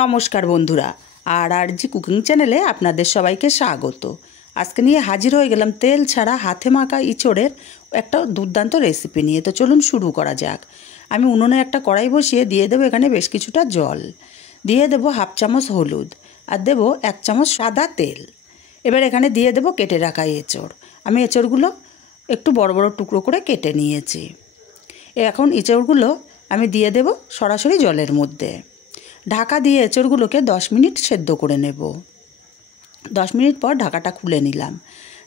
নমস্কার বন্ধুরা, আর জি কুকিং চ্যানেলে আপনাদের সবাইকে স্বাগত। আজকে নিয়ে হাজির হয়ে গেলাম তেল ছাড়া হাতে মাখা ইঁচড়ের একটা দুর্দান্ত রেসিপি নিয়ে। তো চলুন শুরু করা যাক। আমি উনুনে একটা কড়াই বসিয়ে দিয়ে দেবো এখানে বেশ কিছুটা জল, দিয়ে দেবো হাফ চামচ হলুদ, আর দেবো 1 চামচ সাদা তেল। এবার এখানে দিয়ে দেবো কেটে রাখা এঁচড়। আমি এঁচড়গুলো একটু বড় বড় টুকরো করে কেটে নিয়েছি। এখন এঁচড়গুলো আমি দিয়ে দেব সরাসরি জলের মধ্যে। ঢাকা দিয়ে এঁচড়গুলোকে 10 মিনিট সেদ্ধ করে নেব। 10 মিনিট পর ঢাকাটা খুলে নিলাম।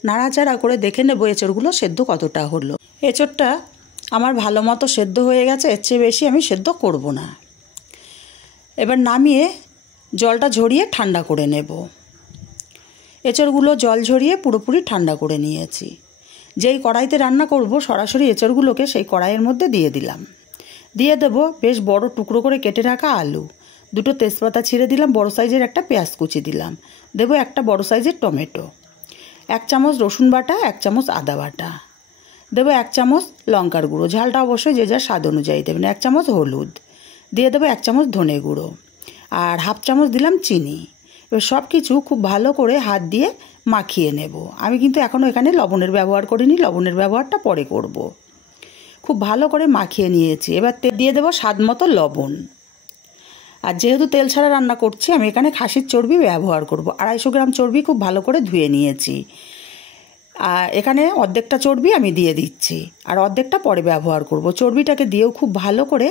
নাড়াচাড়া করে দেখে নেব এঁচড়গুলো সেদ্ধ কতটা হলো। এঁচড়টা আমার ভালো মতো সেদ্ধ হয়ে গেছে, এর চেয়ে বেশি আমি সেদ্ধ করব না। এবার নামিয়ে জলটা ঝরিয়ে ঠান্ডা করে নেব। এঁচড়গুলো জল ঝরিয়ে পুরোপুরি ঠান্ডা করে নিয়েছি। যেই কড়াইতে রান্না করব সরাসরি এঁচড়গুলোকে সেই কড়াইয়ের মধ্যে দিয়ে দিলাম। দিয়ে দেব বেশ বড় টুকরো করে কেটে রাখা আলু, 2টো তেজপাতা ছিঁড়ে দিলাম, বড় সাইজের একটা পেঁয়াজ কুচি দিলাম, দেবো একটা বড় সাইজের টমেটো, 1 চামচ রসুন বাটা, 1 চামচ আদা বাটা, দেবো 1 চামচ লঙ্কার গুঁড়ো, ঝালটা অবশ্যই যে যার স্বাদ অনুযায়ী দেবেন, 1 চামচ হলুদ, দিয়ে দেবো 1 চামচ ধনে গুঁড়ো, আর হাফ চামচ দিলাম চিনি। এবার সব কিছু খুব ভালো করে হাত দিয়ে মাখিয়ে নেব। আমি কিন্তু এখনও এখানে লবণের ব্যবহার করিনি, লবণের ব্যবহারটা পরে করব। খুব ভালো করে মাখিয়ে নিয়েছি। এবার দিয়ে দেবো স্বাদ মতো লবণ। আর যেহেতু তেল ছাড়া রান্না করছি আমি এখানে খাসির চর্বি ব্যবহার করব। 250 গ্রাম চর্বি খুব ভালো করে ধুয়ে নিয়েছি। আর এখানে অর্ধেকটা চর্বি আমি দিয়ে দিচ্ছি, আর অর্ধেকটা পরে ব্যবহার করব। চর্বিটাকে দিয়েও খুব ভালো করে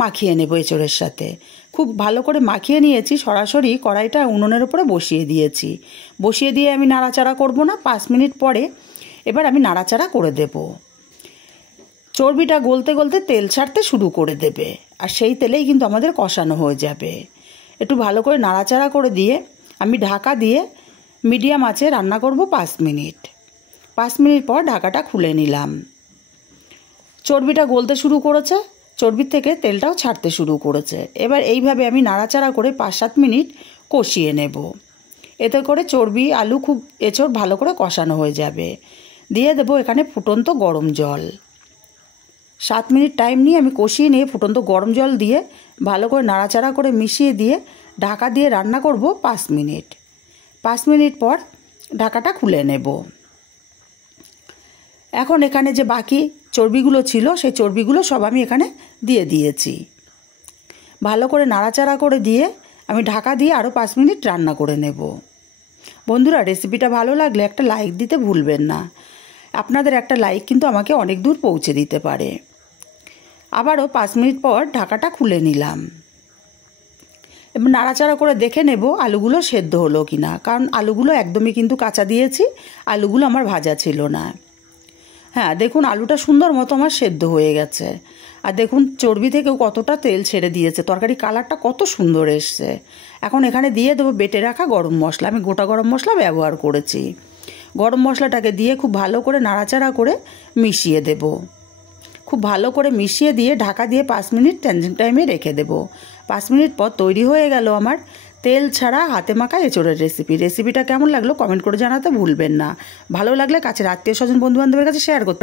মাখিয়ে নেব এঁচড়ের সাথে। খুব ভালো করে মাখিয়ে নিয়েছি। সরাসরি কড়াইটা উনুনের উপরে বসিয়ে দিয়েছি। বসিয়ে দিয়ে আমি নাড়াচাড়া করব না। 5 মিনিট পরে এবার আমি নাড়াচাড়া করে দেব। চর্বিটা গলতে গলতে তেল ছাড়তে শুরু করে দেবে, আর সেই তেলেই কিন্তু আমাদের কষানো হয়ে যাবে। একটু ভালো করে নাড়াচাড়া করে দিয়ে আমি ঢাকা দিয়ে মিডিয়াম আঁচে রান্না করব 5 মিনিট। 5 মিনিট পর ঢাকাটা খুলে নিলাম। চর্বিটা গলতে শুরু করেছে, চর্বির থেকে তেলটাও ছাড়তে শুরু করেছে। এবার এইভাবে আমি নাড়াচাড়া করে 5-7 মিনিট কষিয়ে নেব। এতে করে চর্বি আলু খুব এঁচড় ভালো করে কষানো হয়ে যাবে। দিয়ে দেবো এখানে ফুটন্ত গরম জল। 7 মিনিট টাইম নিয়ে আমি কষিয়ে নিয়ে ফুটন্ত গরম জল দিয়ে ভালো করে নাড়াচাড়া করে মিশিয়ে দিয়ে ঢাকা দিয়ে রান্না করব 5 মিনিট। 5 মিনিট পর ঢাকাটা খুলে নেব। এখন এখানে যে বাকি চর্বিগুলো ছিল সেই চর্বিগুলো সব আমি এখানে দিয়ে দিয়েছি। ভালো করে নাড়াচাড়া করে দিয়ে আমি ঢাকা দিয়ে আরও 5 মিনিট রান্না করে নেব। বন্ধুরা, রেসিপিটা ভালো লাগলে একটা লাইক দিতে ভুলবেন না। আপনাদের একটা লাইক কিন্তু আমাকে অনেক দূর পৌঁছে দিতে পারে। আবারও 5 মিনিট পর ঢাকাটা খুলে নিলাম। এবার নাড়াচাড়া করে দেখে নেব আলুগুলো সেদ্ধ হলো কি না, কারণ আলুগুলো একদমই কিন্তু কাঁচা দিয়েছি, আলুগুলো আমার ভাজা ছিল না। হ্যাঁ, দেখুন আলুটা সুন্দর মতো আমার সেদ্ধ হয়ে গেছে। আর দেখুন চর্বি থেকেও কতটা তেল ছেড়ে দিয়েছে, তরকারি কালারটা কত সুন্দর এসছে। এখন এখানে দিয়ে দেবো বেটে রাখা গরম মশলা। আমি গোটা গরম মশলা ব্যবহার করেছি। গরম মশলাটাকে দিয়ে খুব ভালো করে নাড়াচাড়া করে মিশিয়ে দেব। খুব ভালো করে মিশিয়ে দিয়ে ঢাকা দিয়ে 5 মিনিট স্ট্যান্ডিং টাইমে রেখে দেব। 5 মিনিট পর তৈরি হয়ে গেল আমার তেল ছাড়া হাতে মাখা এঁচড়ের রেসিপি। রেসিপিটা কেমন লাগলো কমেন্ট করে জানাতে ভুলবেন না। ভালো লাগলে কাছের আত্মীয় স্বজন বন্ধু বান্ধবের কাছে শেয়ার করতে